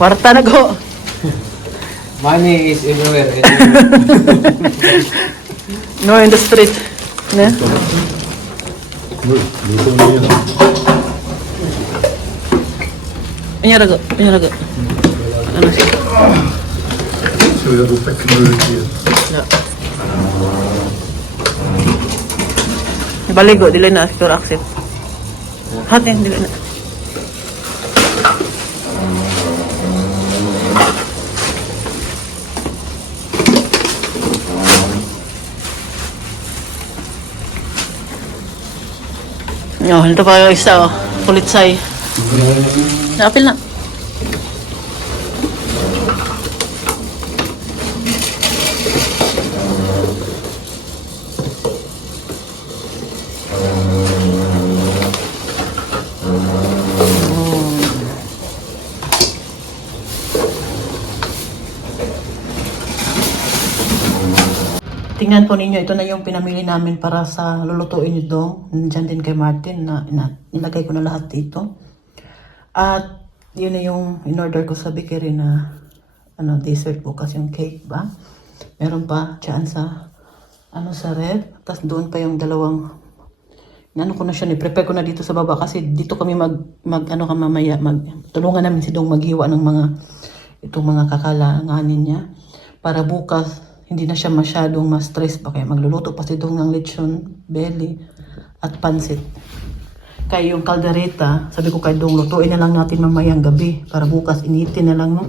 Kwarta na go. Money is everywhere. No in the street. Ne? Luto na yan. Inyarago. Ano siya? So, jag har teknologi. No. Baligo, dili na secure access. Hatin, dili na. Oh, ito pa yung isa, oh. Kulitsay. Napil na. Tingnan po ninyo, ito na yung pinamili namin para sa lulutuin nyo dong. Nandiyan din kay Martin na nilagay ko na lahat dito. At yun na yung in-order ko sa bakery na dessert bukas yung cake ba. Meron pa dyan sa sa red. Tapos doon pa yung dalawang ko na siya, prepare ko na dito sa baba kasi dito kami mamaya tulungan namin si Dong maghiwa ng itong mga kakalanganin niya para bukas hindi na siya masyadong ma-stress pa kaya magluluto pa si Dong ng lechon belly at pansit. Kaya yung kaldereta, sabi ko kay Dong, lutuin na lang natin mamayang gabi para bukas initin na lang, no?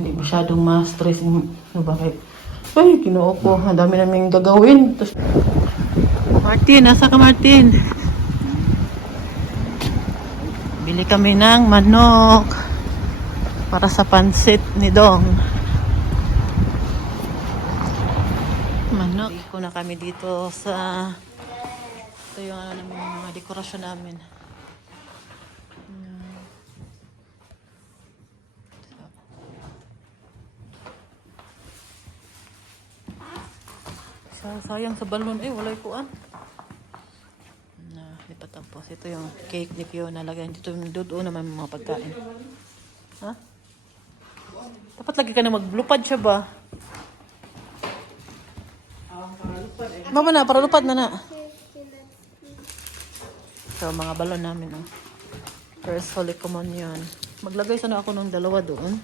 Hindi masyadong ma-stress yung bakit. Ay, kinuha ko. Ang dami namin gagawin. Martin, nasa ka Martin? Bili kami ng manok para sa pansit ni Dong. Manok. Iko na kami dito sa ito yung namin, mga dekorasyon namin. Sayang sa balon wala kuan. Lipat tapos ito yung cake ni Fiona lagay dito doon naman mga pagkain. Ha? Dapat lagi ka na maglupad siya ba? Mama na, para lupad na. So, mga balon namin, First Holy Communion. Maglagay sana ako ng dalawa doon.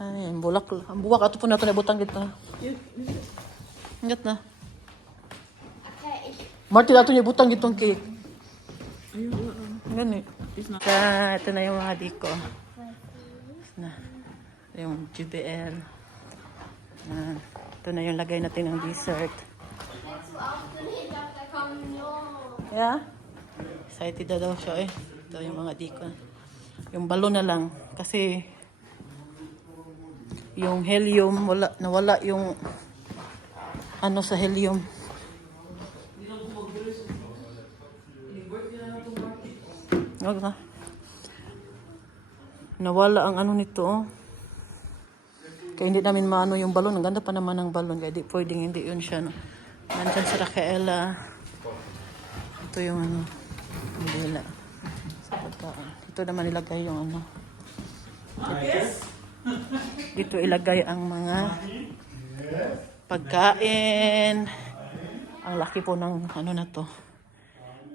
Ay, bulak. Ang buwak. Ato po natin na butang dito. Ingat na. Martin, ato niya butang ditong cake. Ganit. Ito na yung mga diko. Ito yung GBL. Ito na yung lagay natin ng dessert. Yeah? Excited na daw siya Ito yung mga diko. Yung balon na lang. Kasi yung helium, nawala yung sa helium. Wag na. Nawala ang nito, Kaya hindi namin maano yung balon. Ang ganda pa naman ng balon. Kaya di pwedeng hindi yun siya. Nandyan si Raquela. Ito yung Mandela. Sa pagkaan. Ito naman ilagay yung Dito ilagay ang mga pagkain. Ang laki po ng na to.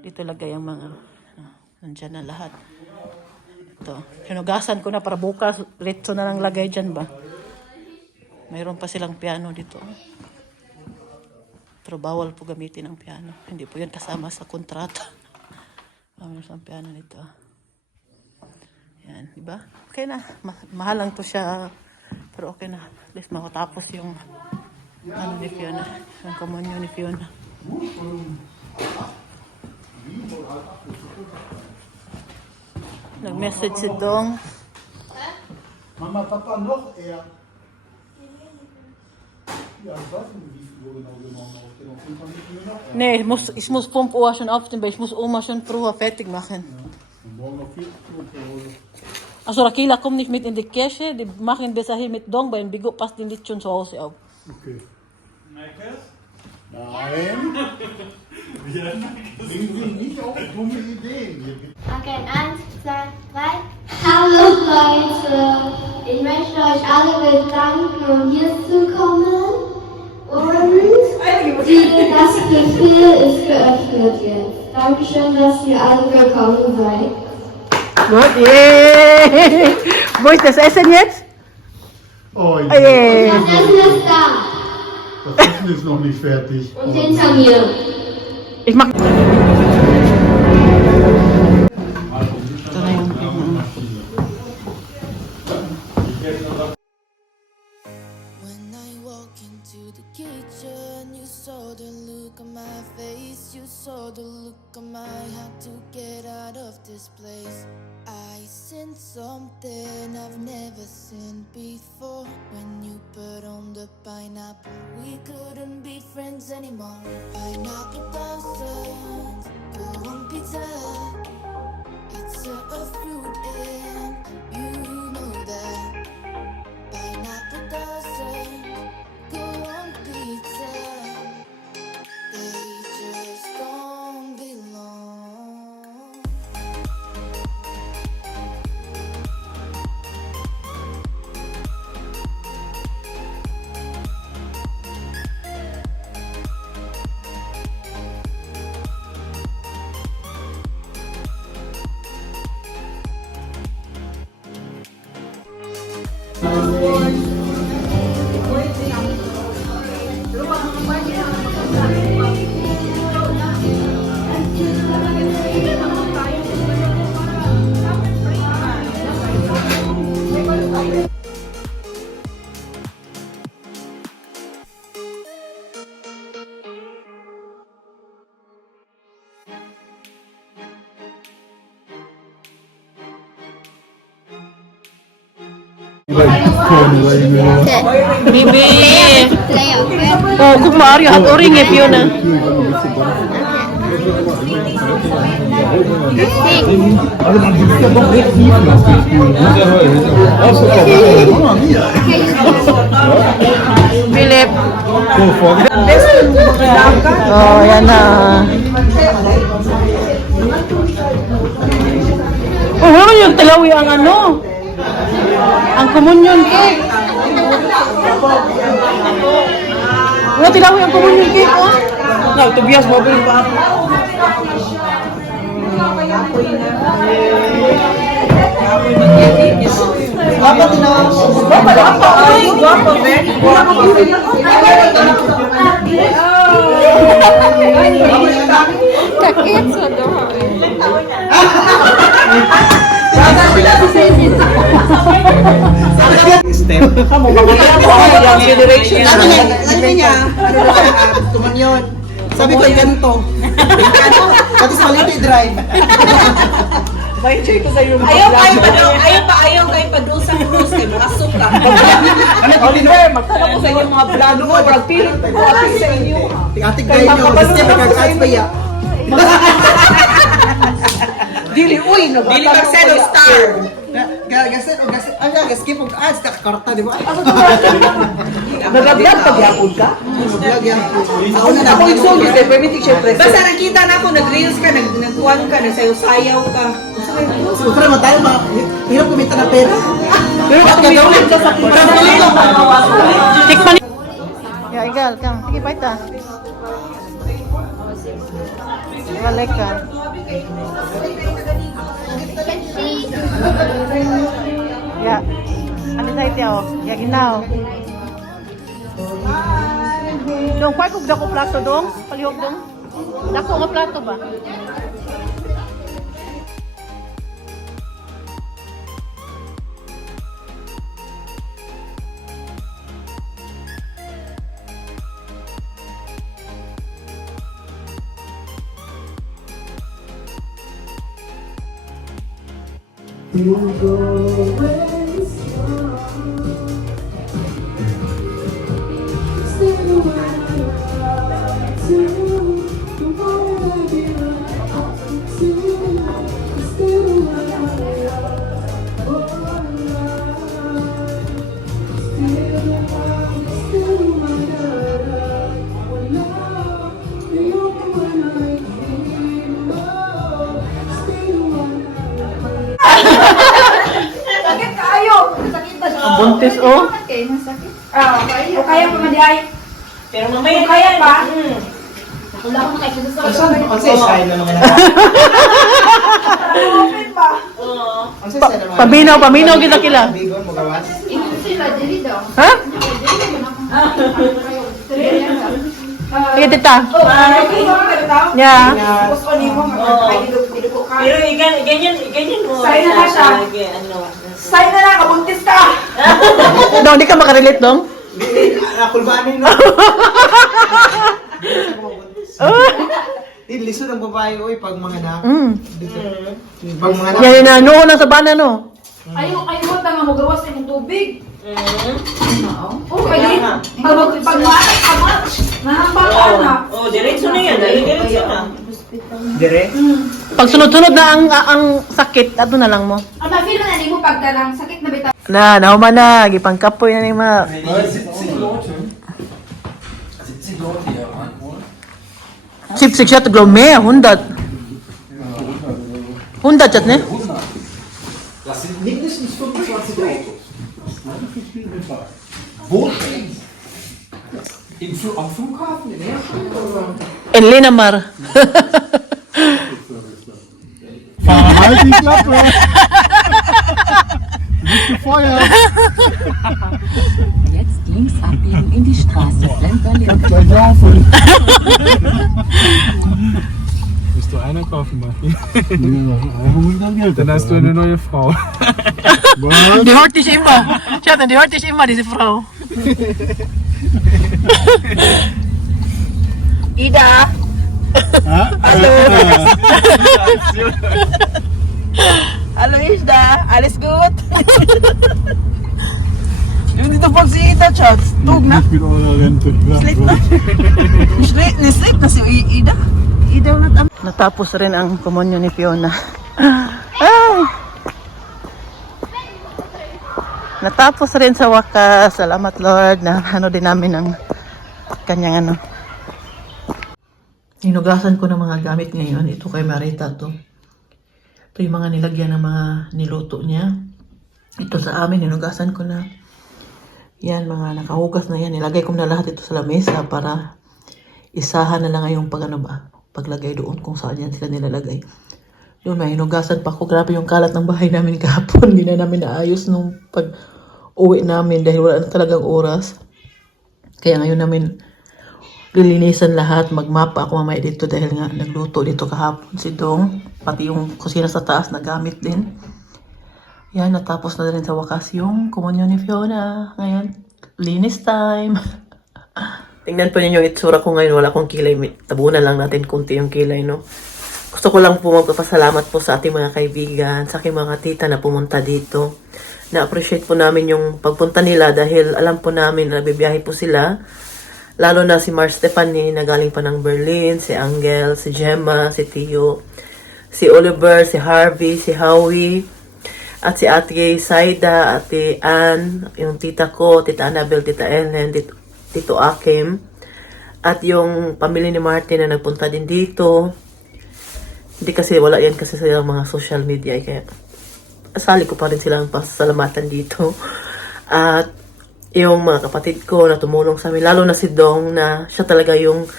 Dito ilagay ang mga nandyan na lahat. Ito. Hinugasan ko na para bukas. Retso na lang lagay dyan ba? Mayroon pa silang piano dito. Pero bawal po gamitin ang piano. Hindi po yan kasama sa kontrata. Mayroon sa piano nito. Yan, diba? Okay na. Mahal lang to siya. Pero okay na. At least makatapos yung ni Fiona. Ang komunyo ni Fiona. Nag-message si Dong. Mama, papa nog? Ja. Ja, ich weiß nicht, wie viel genau wir morgen aufstehen. Auf jeden Fall nicht mehr noch. Nee, ich muss 5 Uhr schon aufstehen, weil ich muss Oma schon früher fertig machen. Ja. Und morgen noch 4 Uhr zu Hause. Also Rakila kommt nicht mit in die Kirche, die machen besser hier mit Dong, weil Bigo passt den nicht schon zu Hause auf. Okay. Nein. Nicht auch dumme Ideen. Okay, 1, 2, 3. Hallo Leute, ich möchte euch alle bedanken, um hier zu kommen. Und das Buffet ist geöffnet jetzt. Dankeschön, dass ihr alle gekommen seid. Gut, yay! Wo ist das Essen jetzt? Oh, Das Yay! Essen ist da das Essen ist noch nicht fertig. und hinter mir. Ich mach. Ito na yung. When I walk into the kitchen, you saw the look on my face. You saw the look on my had to get out of this place. I seen something I've never seen before. When you put on the pineapple, we couldn't be friends anymore. Pineapple doesn't go on pizza. It's a fruit and you know that. Pineapple doesn't go on pizza. They just don't belong. Bibi! Oh, kung maaari, hat oring if yun ah. Philip. Oh, yan na. Oh, naman yung talawi ang ano? Ang komunyon cake. Wala tilawi ang komunyon cake, oh. No, Tobias, mabili pa ako. Guapa, tinawa. Guapa, ay, guapa, very guapa. Kakit sa doha. Step. Kumanyon. Sabi ko, ganito. Pati sa Maliti Drive. Ayaw kayo padusang krus kay mga suka. Oliver, magtanong ko sa inyo mga vlog mo, wag pilit ko sa inyo. Tig-atig kayo nyo. Kasi magkakaas pa ya. Dili, uy, Dili Marcelo Star. Gaset o gaset. Ano nga, skip og ads. Kakakarta, di ba? nagablog pag yapon ka? Vlog yan. Ako na Ako yung na. song, permitting siya present. Basta nakita na ako, nag-reels ka, nagkuhan ka, nagsayaw-sayaw ka. Siguro naman tayo, hirap kumita ng pera. Pero kung gagawin ka sa Tikman. Ya, igal, kam. Sige, paita. Balik ka. Ya. Ano tayo tiyaw? Ya, ginaw. Dong, kway kog dako plato dong? Palihog dong? Dako nga plato ba? buntis, oh. Ah, o kaya pa madiay. Pero mamaya Kaya pa. Wala akong nakikita sa Ang say na mga naka. Open pa. Ang say na mga. Paminaw kita kila. Bigon mo gawas. Ito sila, dili daw. Ha? Sige, tita. Yeah. Pero ganyan mo. Sign na siya. Sign na lang, kabuntis ka. Dong, di ka makarelate, dong? Nakulbanin no. Lisod ang babae oy pag mga na. Pag mga na. Yan na, noon na sa bana, no? Ayaw mo tanga mo gawas ng tubig. Oh, kaya pag mahambal ka na. Oh, diretso na yan. Diretso na. Dire. Pag sunod-sunod na ang sakit, ato na lang mo. Ang na-feel na mo pagdalang sakit na bitaw. Nauman na, gipangkapoy na ni ma. Sip siya to glome, 100. 100 chat ne? Das sind mindestens 25 Autos. Wo stehen sie? Am Flughafen in Herschel oder? En Linamar. Halt die Klappe! Nicht gefeuert! Jetzt links abbiegen in die Straße. Blender links. Gleich laufen! Willst du einkaufen, Martin? Ja, dann hast du eine neue Frau. Was? Die hört dich immer. Schatz, die hört dich immer, diese Frau. Ida. Hallo Ida, alles gut? Yung dito po si Ida, Chats. Tug na. Mit eurer Rente. Sleep na. Sleep na si Ida. Ida ulit ang... Natapos rin ang komunyon ni Fiona. Ay! Natapos rin sa wakas. Salamat Lord na din namin ang kanyang Hinugasan ko ng mga gamit ngayon. Ito kay Marita to. Ito yung mga nilagyan ng mga niluto niya. Ito sa amin, hinugasan ko na. Yan, mga nakahugas na yan. Nilagay ko na lahat ito sa lamesa para isahan na lang ngayong paglagay doon kung saan yan sila nilalagay. Doon, may hinugasan pa ako. Grabe yung kalat ng bahay namin kahapon. Hindi na namin naayos nung pag-uwi namin dahil wala na talagang oras. Kaya ngayon namin lilinisan lahat, magmapa ako mamaya dito dahil nga nagluto dito kahapon si Dong. Pati yung kusina sa taas nagamit din. Yan, natapos na rin sa wakas yung komunyon ni Fiona. Ngayon, linis time. Tingnan po ninyo yung itsura ko ngayon. Wala akong kilay. Tabunan lang natin kunti yung kilay, no? Gusto ko lang po magpapasalamat po sa ating mga kaibigan, sa aking mga tita na pumunta dito. Na-appreciate po namin yung pagpunta nila dahil alam po namin na bibiyahe po sila. Lalo na si Mar Stephanie na galing pa ng Berlin, si Angel, si Gemma, si Tio, si Oliver, si Harvey, si Howie, at si Ate Saida, Ate Ann, yung tita ko, Tita Annabel, Tita Ellen, Tito Akim, at yung pamilya ni Martin na nagpunta din dito. Hindi kasi, wala yan kasi sa mga social media, kaya asali ko pa rin silang pasalamatan dito. At yung mga kapatid ko na tumulong sa amin, lalo na si Dong na siya talaga yung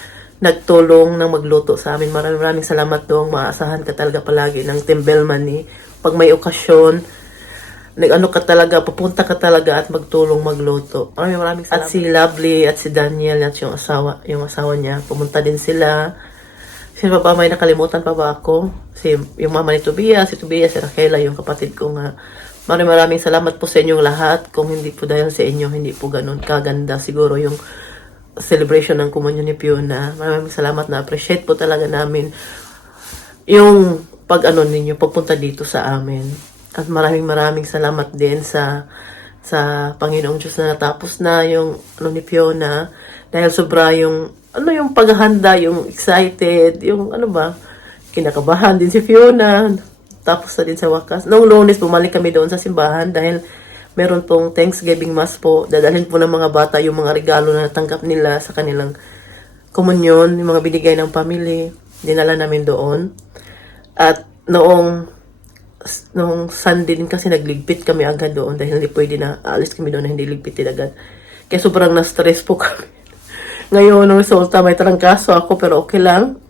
nagtulong ng magluto sa amin. Maraming salamat Dong, maasahan ka talaga palagi ng Team Bellman ni. Pag may okasyon, nag-ano ka talaga, pupunta ka talaga at magtulong magluto. Maraming salamat. At si Lovely at si Daniel at yung asawa niya, pumunta din sila. Sino pa ba, may nakalimutan pa ba ako? Yung mama ni Tobias, si Raquela, yung kapatid ko nga. Maraming salamat po sa inyong lahat. Kung hindi po dahil sa inyo, hindi po ganun kaganda siguro yung celebration ng komunyon ni Fiona. Maraming salamat, na appreciate po talaga namin yung ninyo, pagpunta dito sa amin. At maraming salamat din sa Panginoong Diyos na natapos na yung ni Fiona. Dahil sobra yung paghahanda, yung excited, yung kinakabahan din si Fiona. Tapos na din sa wakas. Noong Lunes, bumalik kami doon sa simbahan dahil meron pong Thanksgiving Mass po. Dadalhin po ng mga bata yung mga regalo na natanggap nila sa kanilang komunyon, yung mga binigay ng family. Dinala namin doon. At noong nung Sunday din kasi nagligpit kami agad doon dahil hindi pwede na aalis kami doon na hindi ligpitin agad. Kaya sobrang na-stress po kami. Ngayon, nung resulta, may trangkaso ako pero okay lang.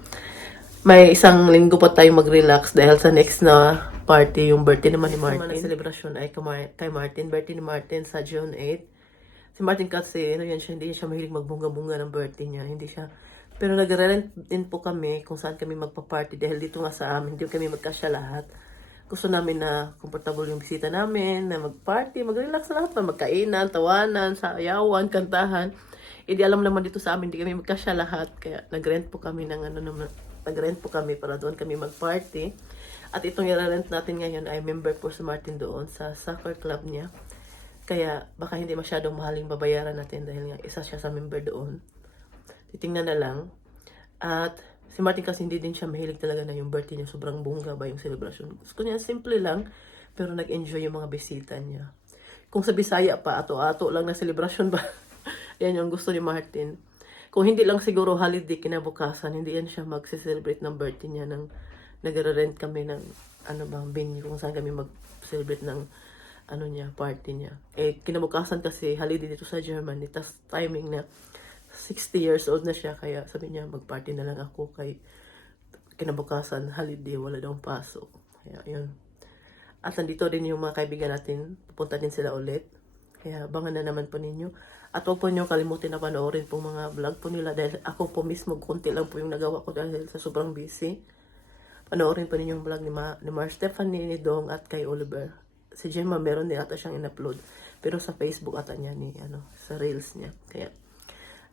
May isang linggo pa tayo mag-relax dahil sa next na party, yung birthday naman ni Martin. Ang celebration ay kay Martin. Birthday ni Martin sa June 8. Si Martin kasi, ano yan siya, hindi siya mahilig magbunga-bunga ng birthday niya. Hindi siya. Pero nag-rent din po kami kung saan kami magpa-party dahil dito nga sa amin, hindi kami magkasya lahat. Gusto namin na comfortable yung bisita namin, na mag-party, mag-relax lahat pa, magkainan, tawanan, sayawan, kantahan. Di alam naman dito sa amin, hindi kami magkasya lahat. Kaya nag-rent po kami ng nag-rent po kami para doon kami mag-party. At itong i-rent natin ngayon ay member po si Martin doon sa soccer club niya. Kaya baka hindi masyadong mahaling babayaran natin dahil nga isa siya sa member doon. Titingnan na lang. At si Martin kasi hindi din siya mahilig talaga na yung birthday niya. Sobrang bongga ba yung celebration. Gusto niya simple lang, pero nag-enjoy yung mga bisita niya. Kung sa Bisaya pa, ato-ato lang na celebration ba? Yan yung gusto ni Martin. Kung hindi lang siguro holiday kinabukasan, hindi yan siya mag-celebrate ng birthday niya. Nag-rent kami ng venue kung saan kami mag-celebrate ng party niya. Kinabukasan kasi holiday dito sa Germany. Tas timing na 60 years old na siya, kaya sabi niya mag-party na lang ako kay kinabukasan holiday, wala daw pasok. Kaya yun. At nandito din yung mga kaibigan natin, pupunta din sila ulit. Kaya abangan na naman po ninyo. At huwag po nyo kalimutin na panoorin po mga vlog po nila dahil ako po mismo konti lang po yung nagawa ko dahil sa sobrang busy. Panoorin po ninyo yung vlog ni Mar Stephanie, ni Dong at kay Oliver. Si Gemma meron din ata siyang in-upload, pero sa Facebook ata niya sa Reels niya. Kaya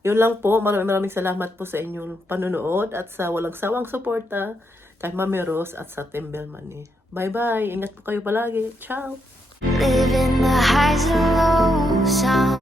yun lang po. Maraming salamat po sa inyong panonood at sa walang sawang suporta kay Mami Rose at sa Tembel Money. Bye-bye. Ingat po kayo palagi. Ciao! Living the highs and lows.